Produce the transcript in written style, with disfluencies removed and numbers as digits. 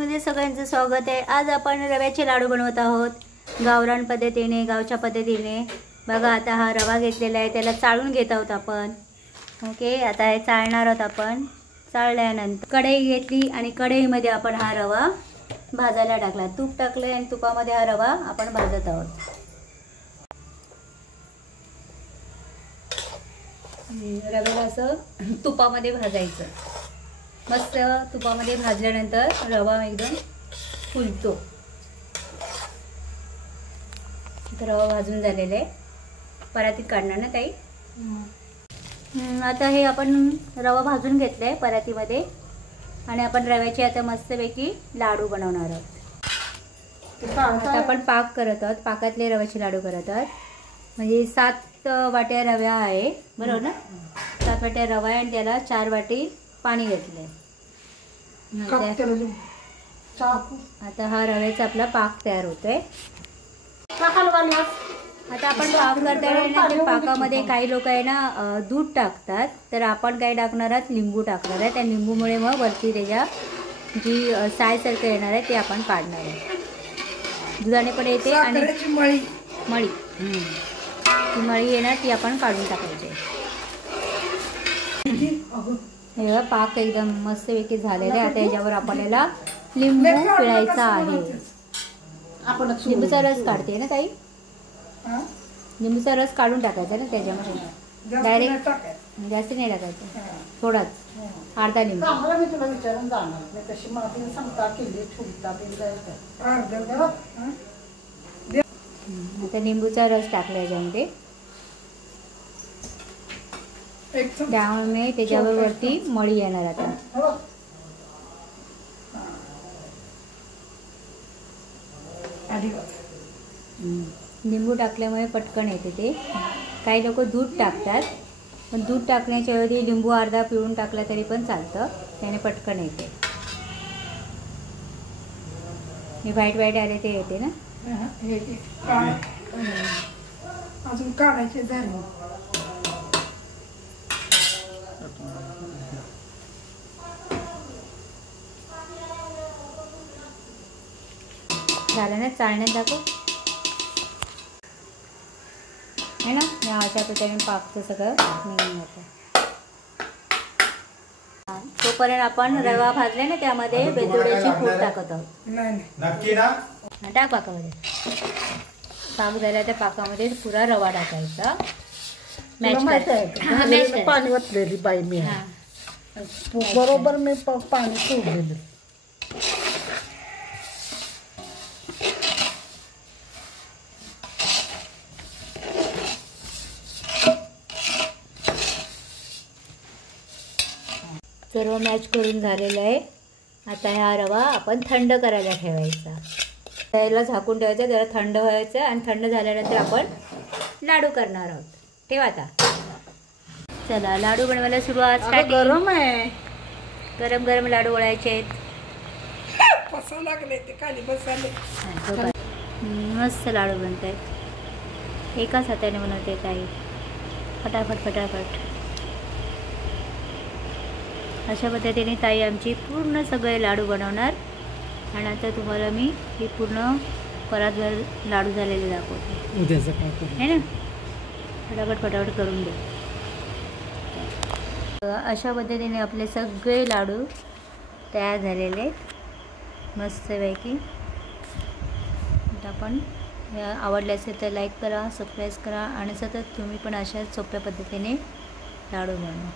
म्हणजे सगळ्यांचं स्वागत आहे। आज आपण रव्याचे लाडू बनवत आहोत गावरान पद्धतीने, गावच्या पद्धतीने। बघा आता हा रवा घेतलेला आहे, त्याला चाळून घेत आहोत आपण। ओके, आता हे चाळणार आहोत आपण। चाळल्यानंतर कढई घेतली आणि कढईमध्ये आपण हा रवा भाजायला टाकला। तूप टाकले आणि तुपामध्ये हा रवा आपण भाजत आहोत। रव्याला असं तुपामध्ये भाजायचं। मस्त तुपामध्ये भाजल्यानंतर रवा एकदम फुलतो। रवा भाजून झालेला आहे, परातीत काढणार ना ताई? आता हे आपण रवा भाजून घेतलाय परातीमध्ये आणि आपण रव्याचे आता मस्तपैकी लाडू बनवणार आहोत। आता आपण पाक करत आहोत, पाकातले रव्याचे लाडू करत आहोत। म्हणजे 7 वाट्या रवा आहे, बरोबर ना? 7 वाट्या रवा आहे आणि त्याला 4 वाटी पाणी घेतलंय। आता हा रव्याचा आपला पाक तयार होतोय। आता आपण पाक करताना ते पाकामध्ये काही लोक आहे ना दूध टाकतात, तर आपण काय टाकणार आहोत, लिंबू टाकणार आहे। त्या लिंबूमुळे मग वरती त्याच्या जी सायसारखं येणार आहे ते आपण काढणार आहे। दुधाने पण येते आणि मळी ती मळी येणार ती आपण काढून टाकायची। हे पाक एकदम मस्तपैकी झालेला आहे। आता याच्यावर आपल्याला लिंबू पिळायचा आहे। लिंबूचा रस काढते ना ताई? लिंबूचा रस काढून टाकायचा ना त्याच्यामध्ये, डायरेक्ट जास्त नाही टाकायचं, थोडाच, अर्धा लिंबू। आता लिंबूचा रस टाकला याच्यामध्ये, त्यामुळे त्याच्यावर वरती मळी येणार। आता लिंबू टाकल्यामुळे पटकन येते ते। काही लोक दूध टाकतात, पण दूध टाकण्याच्या ऐवजी लिंबू अर्धा पिळून टाकला तरी पण चालतं, त्याने पटकन येते। हे व्हाईट व्हाईट आले ते येते ना? अजून काढायचे झाले। झालं ना? चाळण्यात दाखव है ना? या अशा प्रकारे पाकचं सगळं निघून जातं। तोपर्यंत आपण रवा भाजले ना, त्यामध्ये वेलदोड्याची पूड टाकत आहोत। टाक पाकामध्ये। पाक झाला त्या पाकामध्ये पुरा रवा टाकायचा। पाणी वाटलेली बाई मी बरोबर, मी पाणी सोडलेलं। सर्व मॅच करून झालेलं आहे। आता हा रवा आपण थंड करायला ठेवायचा, त्याला झाकून ठेवायचं, त्याला थंड व्हायचं आणि थंड झाल्यानंतर आपण लाडू करणार आहोत। ठेवा आता। चला लाडू बनवायला सुरुवात। गरम आहे, गरम गरम लाडू वळायचे आहेत। मस्त लाडू बनत आहेत, एकाच हाताने बनवते ताई, फटाफट फटाफट। अशा पद्धतीने ताई आमची पूर्ण सगळे लाडू बनवणार आणि आता तुम्हाला मी हे पूर्ण परातभर लाडू झालेले दाखवते, उद्याचं काय करू है ना? फटाफट फटाफट करून दे। अशा पद्धतीने आपले सगळे लाडू तयार झालेले आहेत मस्तपैकी। आपण आवडले असेल तर लाईक करा, सबस्क्राईब करा आणि सतत तुम्ही पण अशाच सोप्या पद्धतीने लाडू बनवा।